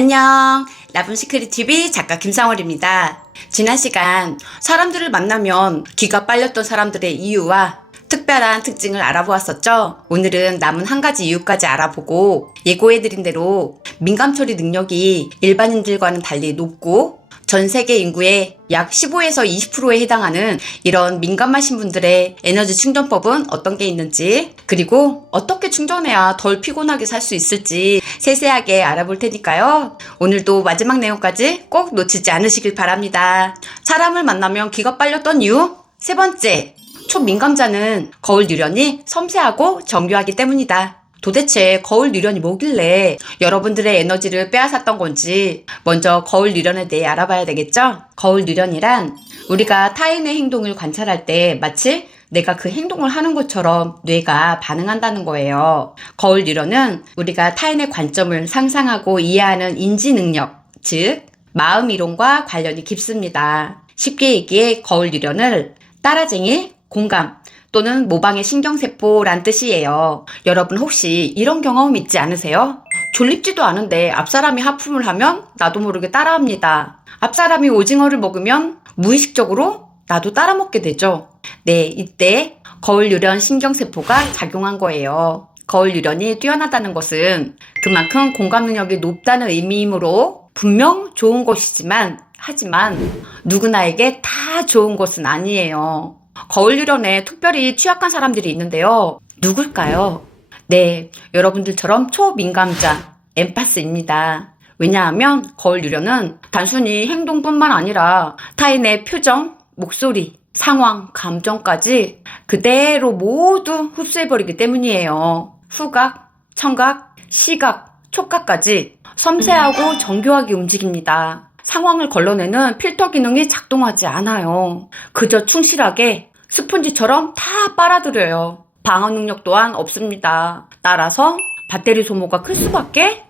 안녕, 라붐시크릿TV 작가 김상월입니다. 지난 시간 사람들을 만나면 기가 빨렸던 사람들의 이유와 특별한 특징을 알아보았었죠. 오늘은 남은 한 가지 이유까지 알아보고 예고해드린 대로 민감 처리 능력이 일반인들과는 달리 높고 전 세계 인구의 약 15에서 20%에 해당하는 이런 민감하신 분들의 에너지 충전법은 어떤 게 있는지, 그리고 어떻게 충전해야 덜 피곤하게 살 수 있을지 세세하게 알아볼 테니까요. 오늘도 마지막 내용까지 꼭 놓치지 않으시길 바랍니다. 사람을 만나면 기가 빨렸던 이유? 세 번째, 초민감자는 거울 유련이 섬세하고 정교하기 때문이다. 도대체 거울 유련이 뭐길래 여러분들의 에너지를 빼앗았던 건지 먼저 거울 유련에 대해 알아봐야 되겠죠? 거울 유련이란 우리가 타인의 행동을 관찰할 때 마치 내가 그 행동을 하는 것처럼 뇌가 반응한다는 거예요. 거울 유련은 우리가 타인의 관점을 상상하고 이해하는 인지 능력, 즉 마음 이론과 관련이 깊습니다. 쉽게 얘기해 거울 유련을 따라쟁이, 공감, 또는 모방의 신경세포란 뜻이에요. 여러분 혹시 이런 경험 있지 않으세요? 졸립지도 않은데 앞사람이 하품을 하면 나도 모르게 따라합니다. 앞사람이 오징어를 먹으면 무의식적으로 나도 따라 먹게 되죠. 네, 이때 거울 유련 신경세포가 작용한 거예요. 거울 유련이 뛰어나다는 것은 그만큼 공감 능력이 높다는 의미이므로 분명 좋은 것이지만 하지만 누구나에게 다 좋은 것은 아니에요. 거울 유련에 특별히 취약한 사람들이 있는데요. 누굴까요? 네, 여러분들처럼 초민감자, 엠파스입니다. 왜냐하면 거울 유련은 단순히 행동뿐만 아니라 타인의 표정, 목소리, 상황, 감정까지 그대로 모두 흡수해버리기 때문이에요. 후각, 청각, 시각, 촉각까지 섬세하고 정교하게 움직입니다. 상황을 걸러내는 필터 기능이 작동하지 않아요. 그저 충실하게 스펀지처럼 다 빨아들여요. 방어 능력 또한 없습니다. 따라서 배터리 소모가 클 수밖에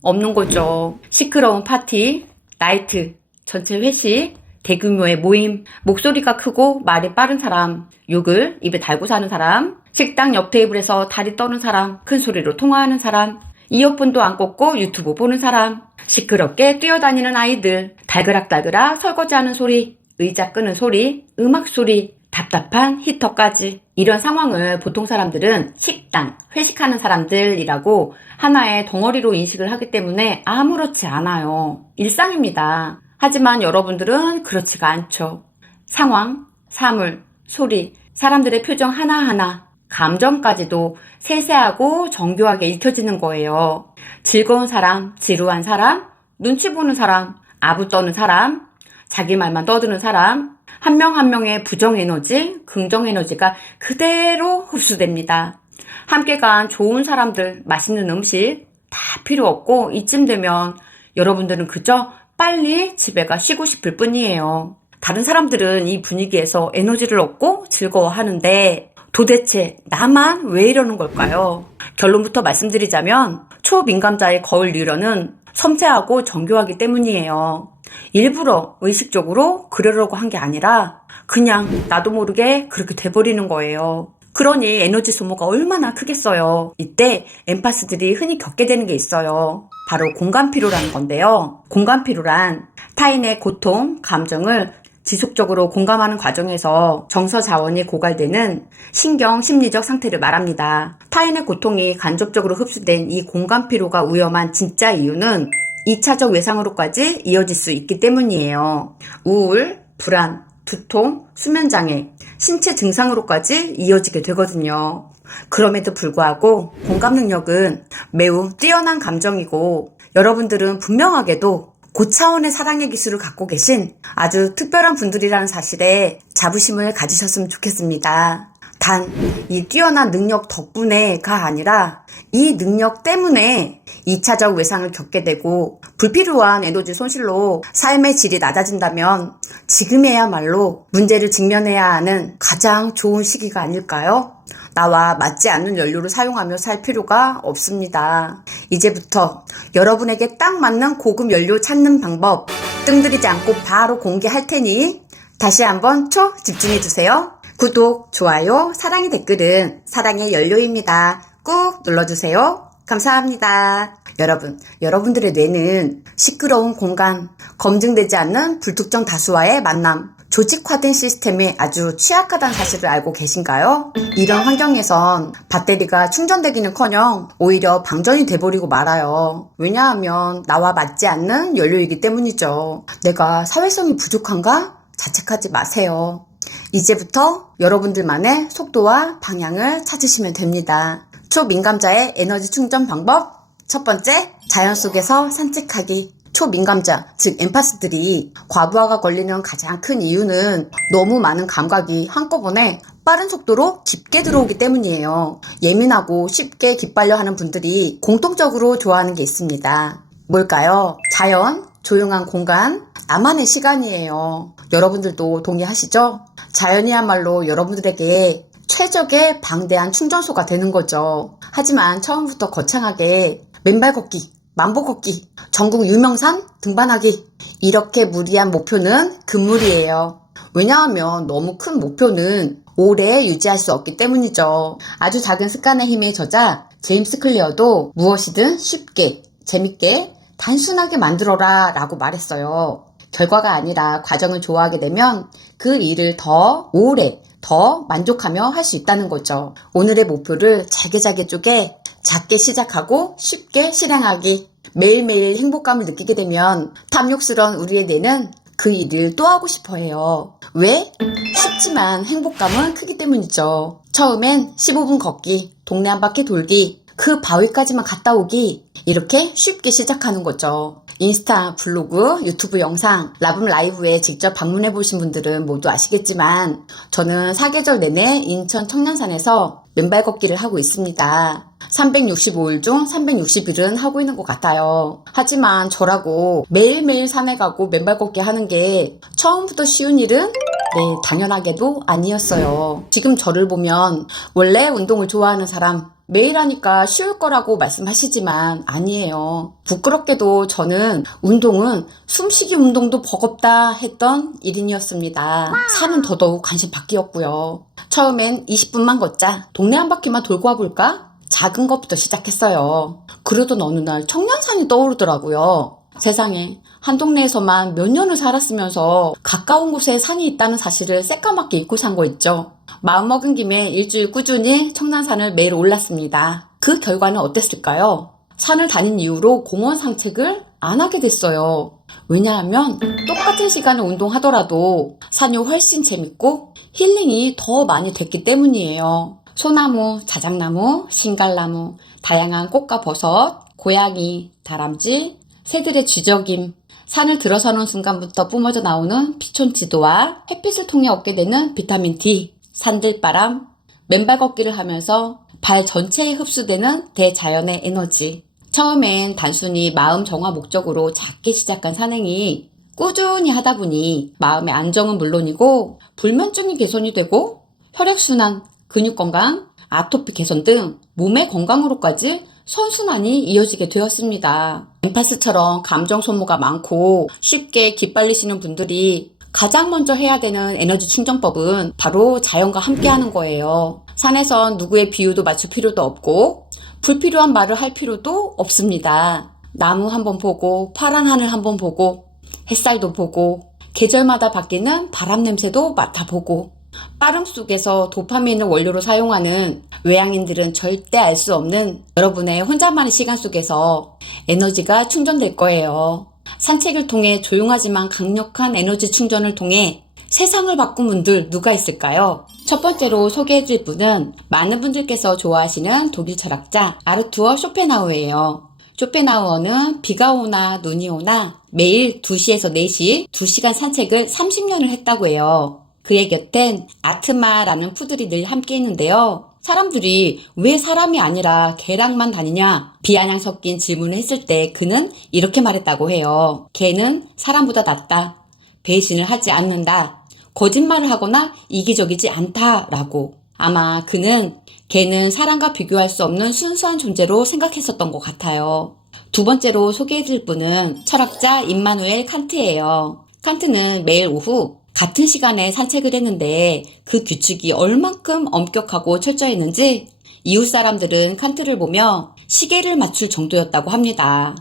없는 거죠. 시끄러운 파티, 나이트, 전체 회식, 대규모의 모임, 목소리가 크고 말이 빠른 사람, 욕을 입에 달고 사는 사람, 식당 옆 테이블에서 다리 떠는 사람, 큰 소리로 통화하는 사람, 이어폰도 안 꽂고 유튜브 보는 사람, 시끄럽게 뛰어다니는 아이들, 달그락달그락 설거지하는 소리, 의자 끄는 소리, 음악 소리, 답답한 히터까지. 이런 상황을 보통 사람들은 식당, 회식하는 사람들이라고 하나의 덩어리로 인식을 하기 때문에 아무렇지 않아요. 일상입니다. 하지만 여러분들은 그렇지가 않죠. 상황, 사물, 소리, 사람들의 표정 하나하나, 감정까지도 세세하고 정교하게 읽혀지는 거예요. 즐거운 사람, 지루한 사람, 눈치 보는 사람, 아부 떠는 사람, 자기 말만 떠드는 사람, 한 명 한 명의 부정 에너지, 긍정 에너지가 그대로 흡수됩니다. 함께 간 좋은 사람들, 맛있는 음식 다 필요 없고 이쯤 되면 여러분들은 그저 빨리 집에 가 쉬고 싶을 뿐이에요. 다른 사람들은 이 분위기에서 에너지를 얻고 즐거워하는데 도대체 나만 왜 이러는 걸까요? 결론부터 말씀드리자면 초민감자의 거울 유련은 섬세하고 정교하기 때문이에요. 일부러 의식적으로 그러려고 한 게 아니라 그냥 나도 모르게 그렇게 돼버리는 거예요. 그러니 에너지 소모가 얼마나 크겠어요. 이때 엠파스들이 흔히 겪게 되는 게 있어요. 바로 공감피로라는 건데요. 공감피로란 타인의 고통, 감정을 지속적으로 공감하는 과정에서 정서 자원이 고갈되는 신경, 심리적 상태를 말합니다. 타인의 고통이 간접적으로 흡수된 이 공감피로가 위험한 진짜 이유는 2차적 외상으로까지 이어질 수 있기 때문이에요. 우울, 불안, 두통, 수면장애, 신체 증상으로까지 이어지게 되거든요. 그럼에도 불구하고 공감 능력은 매우 뛰어난 감정이고 여러분들은 분명하게도 고차원의 사랑의 기술을 갖고 계신 아주 특별한 분들이라는 사실에 자부심을 가지셨으면 좋겠습니다. 단, 이 뛰어난 능력 덕분에가 아니라 이 능력 때문에 2차적 외상을 겪게 되고 불필요한 에너지 손실로 삶의 질이 낮아진다면 지금이야말로 문제를 직면해야 하는 가장 좋은 시기가 아닐까요? 나와 맞지 않는 연료를 사용하며 살 필요가 없습니다. 이제부터 여러분에게 딱 맞는 고급 연료 찾는 방법 뜸들이지 않고 바로 공개할 테니 다시 한번 집중해주세요. 구독, 좋아요, 사랑의 댓글은 사랑의 연료입니다. 꾹 눌러주세요. 감사합니다. 여러분들의 뇌는 시끄러운 공간, 검증되지 않는 불특정 다수와의 만남, 조직화된 시스템에 아주 취약하다는 사실을 알고 계신가요? 이런 환경에선 배터리가 충전되기는커녕 오히려 방전이 돼버리고 말아요. 왜냐하면 나와 맞지 않는 연료이기 때문이죠. 내가 사회성이 부족한가? 자책하지 마세요. 이제부터 여러분들만의 속도와 방향을 찾으시면 됩니다. 초민감자의 에너지 충전 방법 첫 번째, 자연 속에서 산책하기. 초민감자, 즉 엠파스들이 과부하가 걸리는 가장 큰 이유는 너무 많은 감각이 한꺼번에 빠른 속도로 깊게 들어오기 때문이에요. 예민하고 쉽게 기빨려 하는 분들이 공통적으로 좋아하는 게 있습니다. 뭘까요? 자연, 조용한 공간, 나만의 시간이에요. 여러분들도 동의하시죠? 자연이야말로 여러분들에게 최적의 방대한 충전소가 되는 거죠. 하지만 처음부터 거창하게 맨발 걷기, 만보 걷기, 전국 유명산 등반하기, 이렇게 무리한 목표는 금물이에요. 왜냐하면 너무 큰 목표는 오래 유지할 수 없기 때문이죠. 아주 작은 습관의 힘의 저자 제임스 클리어도 무엇이든 쉽게, 재밌게, 단순하게 만들어라 라고 말했어요. 결과가 아니라 과정을 좋아하게 되면 그 일을 더 오래, 더 만족하며 할 수 있다는 거죠. 오늘의 목표를 잘게 쪼개 작게 시작하고 쉽게 실행하기. 매일매일 행복감을 느끼게 되면 탐욕스러운 우리의 뇌는 그 일을 또 하고 싶어 해요. 왜? 쉽지만 행복감은 크기 때문이죠. 처음엔 15분 걷기, 동네 한 바퀴 돌기, 그 바위까지만 갔다 오기, 이렇게 쉽게 시작하는 거죠. 인스타, 블로그, 유튜브 영상, 라붐 라이브에 직접 방문해 보신 분들은 모두 아시겠지만 저는 사계절 내내 인천 청량산에서 맨발 걷기를 하고 있습니다. 365일 중 360일은 하고 있는 것 같아요. 하지만 저라고 매일매일 산에 가고 맨발 걷기 하는 게 처음부터 쉬운 일은 당연하게도 아니었어요. 지금 저를 보면 원래 운동을 좋아하는 사람, 매일 하니까 쉬울 거라고 말씀하시지만 아니에요. 부끄럽게도 저는 운동은 숨쉬기 운동도 버겁다 했던 1인이었습니다. 산은 더더욱 관심 밖이었고요. 처음엔 20분만 걷자, 동네 한 바퀴만 돌고 와볼까? 작은 것부터 시작했어요. 그러던 어느 날 청량산이 떠오르더라고요. 세상에, 한 동네에서만 몇 년을 살았으면서 가까운 곳에 산이 있다는 사실을 새까맣게 잊고 산 거 있죠. 마음먹은 김에 일주일 꾸준히 청량산을 매일 올랐습니다. 그 결과는 어땠을까요? 산을 다닌 이후로 공원 산책을 안 하게 됐어요. 왜냐하면 똑같은 시간을 운동하더라도 산이 훨씬 재밌고 힐링이 더 많이 됐기 때문이에요. 소나무, 자작나무, 신갈나무, 다양한 꽃과 버섯, 고양이, 다람쥐, 새들의 쥐적임, 산을 들어서는 순간부터 뿜어져 나오는 피톤치드와 햇빛을 통해 얻게 되는 비타민 D, 산들바람, 맨발 걷기를 하면서 발 전체에 흡수되는 대자연의 에너지. 처음엔 단순히 마음 정화 목적으로 작게 시작한 산행이 꾸준히 하다 보니 마음의 안정은 물론이고 불면증이 개선이 되고 혈액순환, 근육 건강, 아토피 개선 등 몸의 건강으로까지 선순환이 이어지게 되었습니다. 엠파스처럼 감정 소모가 많고 쉽게 기빨리시는 분들이 가장 먼저 해야 되는 에너지 충전법은 바로 자연과 함께 하는 거예요. 산에선 누구의 비유도 맞출 필요도 없고 불필요한 말을 할 필요도 없습니다. 나무 한번 보고 파란 하늘 한번 보고 햇살도 보고 계절마다 바뀌는 바람 냄새도 맡아보고 빠름 속에서 도파민을 원료로 사용하는 외향인들은 절대 알 수 없는 여러분의 혼자만의 시간 속에서 에너지가 충전될 거예요. 산책을 통해 조용하지만 강력한 에너지 충전을 통해 세상을 바꾼 분들 누가 있을까요? 첫 번째로 소개해줄 분은 많은 분들께서 좋아하시는 독일 철학자 아르투어 쇼펜하우어예요. 쇼펜하우어는 비가 오나 눈이 오나 매일 2시에서 4시 2시간 산책을 30년을 했다고 해요. 그의 곁엔 아트마라는 푸들이 늘 함께 있는데요. 사람들이 왜 사람이 아니라 개랑만 다니냐 비아냥 섞인 질문을 했을 때 그는 이렇게 말했다고 해요. 개는 사람보다 낫다. 배신을 하지 않는다. 거짓말을 하거나 이기적이지 않다라고. 아마 그는 개는 사람과 비교할 수 없는 순수한 존재로 생각했었던 것 같아요. 두 번째로 소개해드릴 분은 철학자 임마누엘 칸트예요. 칸트는 매일 오후 같은 시간에 산책을 했는데 그 규칙이 얼만큼 엄격하고 철저했는지 이웃 사람들은 칸트를 보며 시계를 맞출 정도였다고 합니다.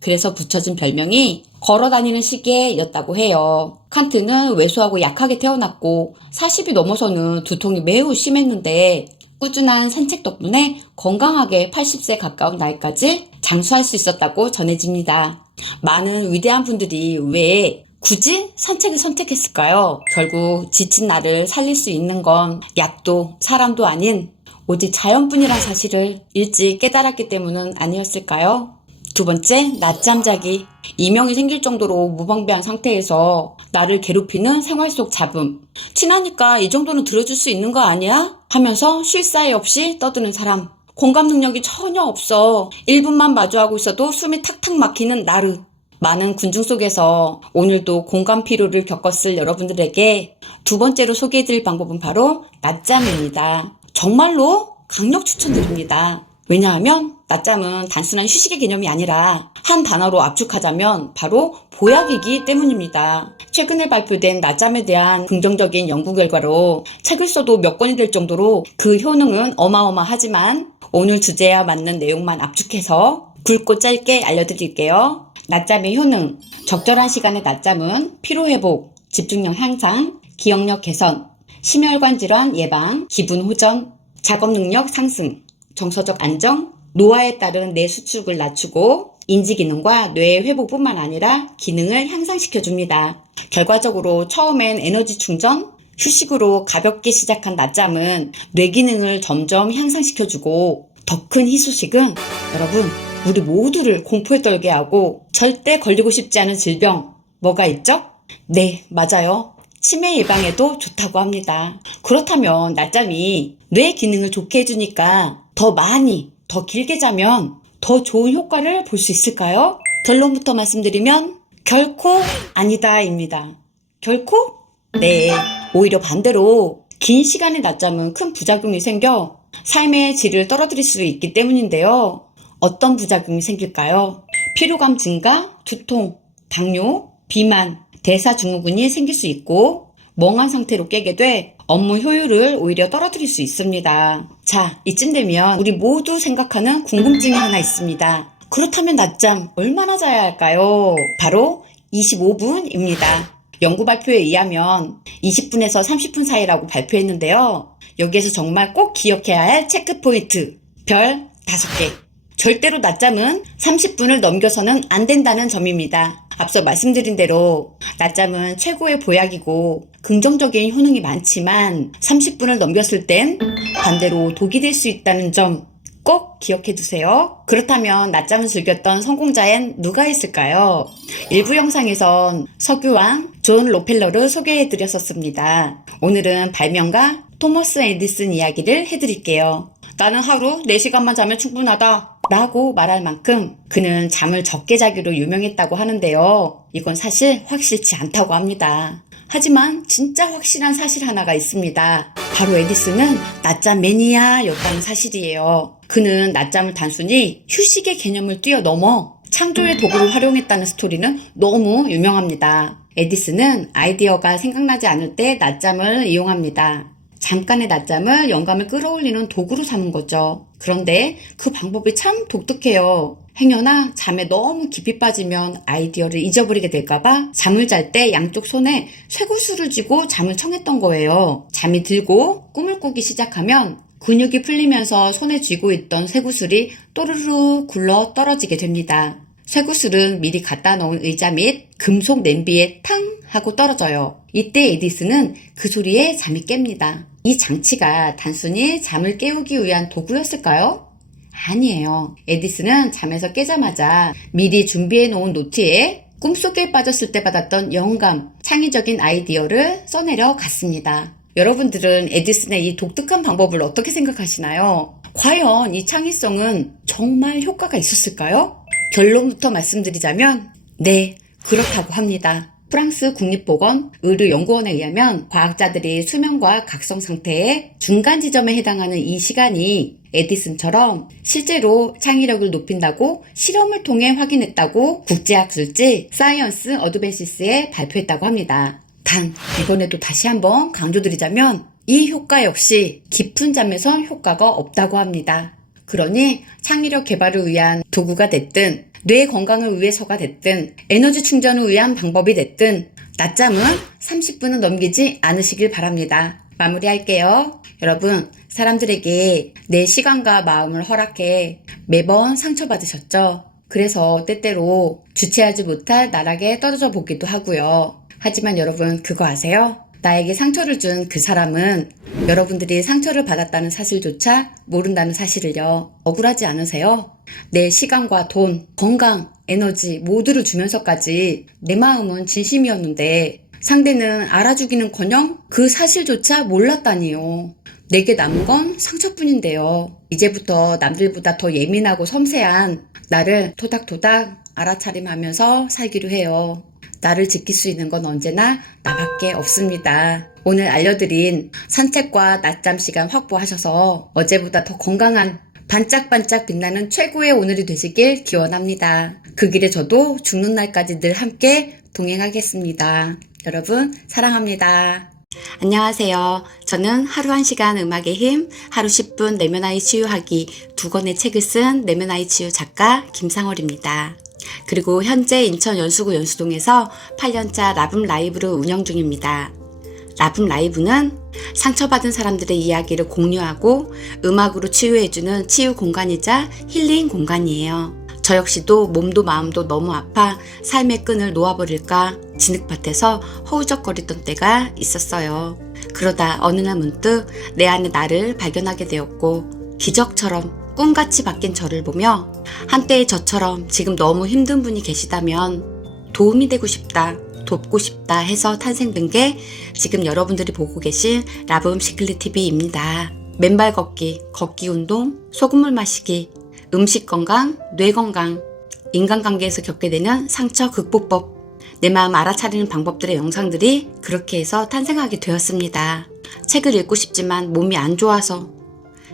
그래서 붙여진 별명이 걸어다니는 시계였다고 해요. 칸트는 왜소하고 약하게 태어났고 40이 넘어서는 두통이 매우 심했는데 꾸준한 산책 덕분에 건강하게 80세 가까운 나이까지 장수할 수 있었다고 전해집니다. 많은 위대한 분들이 왜 굳이 산책을 선택했을까요? 결국 지친 나를 살릴 수 있는 건 약도 사람도 아닌 오직 자연뿐이란 사실을 일찍 깨달았기 때문은 아니었을까요? 두 번째, 낮잠 자기. 이명이 생길 정도로 무방비한 상태에서 나를 괴롭히는 생활 속 잡음. 친하니까 이 정도는 들어줄 수 있는 거 아니야? 하면서 쉴 사이 없이 떠드는 사람. 공감 능력이 전혀 없어. 1분만 마주하고 있어도 숨이 탁탁 막히는 나르. 많은 군중 속에서 오늘도 공감 피로를 겪었을 여러분들에게 두 번째로 소개해드릴 방법은 바로 낮잠입니다. 정말로 강력 추천드립니다. 왜냐하면 낮잠은 단순한 휴식의 개념이 아니라 한 단어로 압축하자면 바로 보약이기 때문입니다. 최근에 발표된 낮잠에 대한 긍정적인 연구 결과로 책을 써도 몇 권이 될 정도로 그 효능은 어마어마하지만 오늘 주제와 맞는 내용만 압축해서 굵고 짧게 알려드릴게요. 낮잠의 효능. 적절한 시간의 낮잠은 피로회복, 집중력 향상, 기억력 개선, 심혈관 질환 예방, 기분 호전, 작업 능력 상승, 정서적 안정, 노화에 따른 뇌 수축을 낮추고 인지 기능과 뇌의 회복뿐만 아니라 기능을 향상시켜줍니다. 결과적으로 처음엔 에너지 충전, 휴식으로 가볍게 시작한 낮잠은 뇌 기능을 점점 향상시켜주고 더 큰 희소식은 여러분 우리 모두를 공포에 떨게 하고 절대 걸리고 싶지 않은 질병 뭐가 있죠? 네, 맞아요. 치매 예방에도 좋다고 합니다. 그렇다면 낮잠이 뇌 기능을 좋게 해주니까 더 많이, 더 길게 자면 더 좋은 효과를 볼 수 있을까요? 결론부터 말씀드리면 결코 아니다입니다. 결코? 네, 오히려 반대로 긴 시간의 낮잠은 큰 부작용이 생겨 삶의 질을 떨어뜨릴 수 있기 때문인데요. 어떤 부작용이 생길까요? 피로감 증가, 두통, 당뇨, 비만, 대사증후군이 생길 수 있고 멍한 상태로 깨게 돼 업무 효율을 오히려 떨어뜨릴 수 있습니다. 자, 이쯤 되면 우리 모두 생각하는 궁금증이 하나 있습니다. 그렇다면 낮잠 얼마나 자야 할까요? 바로 25분입니다. 연구 발표에 의하면 20분에서 30분 사이라고 발표했는데요. 여기에서 정말 꼭 기억해야 할 체크포인트, 별 5개. 절대로 낮잠은 30분을 넘겨서는 안 된다는 점입니다. 앞서 말씀드린 대로 낮잠은 최고의 보약이고 긍정적인 효능이 많지만 30분을 넘겼을 땐 반대로 독이 될 수 있다는 점 꼭 기억해 두세요. 그렇다면 낮잠을 즐겼던 성공자엔 누가 있을까요? 일부 영상에선 석유왕 존 로펠러를 소개해 드렸었습니다. 오늘은 발명가 토머스 에디슨 이야기를 해드릴게요. 나는 하루 4시간만 자면 충분하다 라고 말할 만큼 그는 잠을 적게 자기로 유명했다고 하는데요. 이건 사실 확실치 않다고 합니다. 하지만 진짜 확실한 사실 하나가 있습니다. 바로 에디슨은 낮잠 매니아였다는 사실이에요. 그는 낮잠을 단순히 휴식의 개념을 뛰어넘어 창조의 도구를 활용했다는 스토리는 너무 유명합니다. 에디슨은 아이디어가 생각나지 않을 때 낮잠을 이용합니다. 잠깐의 낮잠을 영감을 끌어올리는 도구로 삼은 거죠. 그런데 그 방법이 참 독특해요. 행여나 잠에 너무 깊이 빠지면 아이디어를 잊어버리게 될까봐 잠을 잘 때 양쪽 손에 쇠구슬을 쥐고 잠을 청했던 거예요. 잠이 들고 꿈을 꾸기 시작하면 근육이 풀리면서 손에 쥐고 있던 쇠구슬이 또르르 굴러 떨어지게 됩니다. 쇠구슬은 미리 갖다 놓은 의자 및 금속 냄비에 탕 하고 떨어져요. 이때 에디슨은 그 소리에 잠이 깹니다. 이 장치가 단순히 잠을 깨우기 위한 도구였을까요? 아니에요. 에디슨은 잠에서 깨자마자 미리 준비해 놓은 노트에 꿈속에 빠졌을 때 받았던 영감, 창의적인 아이디어를 써내려 갔습니다. 여러분들은 에디슨의 이 독특한 방법을 어떻게 생각하시나요? 과연 이 창의성은 정말 효과가 있었을까요? 결론부터 말씀드리자면 네, 그렇다고 합니다. 프랑스 국립보건 의료연구원에 의하면 과학자들이 수면과 각성 상태의 중간 지점에 해당하는 이 시간이 에디슨처럼 실제로 창의력을 높인다고 실험을 통해 확인했다고 국제학술지 사이언스 어드밴시스에 발표했다고 합니다. 단, 이번에도 다시 한번 강조드리자면 이 효과 역시 깊은 잠에선 효과가 없다고 합니다. 그러니 창의력 개발을 위한 도구가 됐든 뇌 건강을 위해서가 됐든 에너지 충전을 위한 방법이 됐든 낮잠은 30분은 넘기지 않으시길 바랍니다. 마무리할게요. 여러분, 사람들에게 내 시간과 마음을 허락해 매번 상처받으셨죠? 그래서 때때로 주체하지 못할 나락에 떨어져 보기도 하고요. 하지만 여러분, 그거 아세요? 나에게 상처를 준 그 사람은 여러분들이 상처를 받았다는 사실조차 모른다는 사실을요. 억울하지 않으세요? 내 시간과 돈, 건강, 에너지 모두를 주면서까지 내 마음은 진심이었는데 상대는 알아주기는커녕 그 사실조차 몰랐다니요. 내게 남은 건 상처뿐인데요. 이제부터 남들보다 더 예민하고 섬세한 나를 토닥토닥 알아차림하면서 살기로 해요. 나를 지킬 수 있는 건 언제나 나밖에 없습니다. 오늘 알려드린 산책과 낮잠 시간 확보하셔서 어제보다 더 건강한 반짝반짝 빛나는 최고의 오늘이 되시길 기원합니다. 그 길에 저도 죽는 날까지 늘 함께 동행하겠습니다. 여러분 사랑합니다. 안녕하세요. 저는 하루 1시간 음악의 힘, 하루 10분 내면아이 치유하기 2권의 책을 쓴 내면아이 치유 작가 김상월입니다. 그리고 현재 인천 연수구 연수동에서 8년차 라붐 라이브를 운영 중입니다. 라붐 라이브는 상처받은 사람들의 이야기를 공유하고 음악으로 치유해주는 치유 공간이자 힐링 공간이에요. 저 역시도 몸도 마음도 너무 아파 삶의 끈을 놓아버릴까 진흙밭에서 허우적거리던 때가 있었어요. 그러다 어느 날 문득 내 안에 나를 발견하게 되었고 기적처럼 꿈같이 바뀐 저를 보며 한때의 저처럼 지금 너무 힘든 분이 계시다면 도움이 되고 싶다, 돕고 싶다 해서 탄생된 게 지금 여러분들이 보고 계신 라붐 시클릿 TV입니다. 맨발 걷기, 걷기 운동, 소금물 마시기, 음식 건강, 뇌 건강, 인간관계에서 겪게 되는 상처 극복법, 내 마음 알아차리는 방법들의 영상들이 그렇게 해서 탄생하게 되었습니다. 책을 읽고 싶지만 몸이 안 좋아서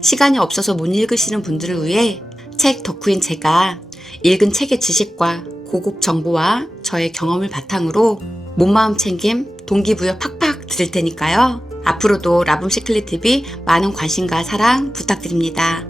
시간이 없어서 못 읽으시는 분들을 위해 책 덕후인 제가 읽은 책의 지식과 고급 정보와 저의 경험을 바탕으로 몸마음 챙김, 동기부여 팍팍 드릴 테니까요. 앞으로도 라붐 시클릿 TV 많은 관심과 사랑 부탁드립니다.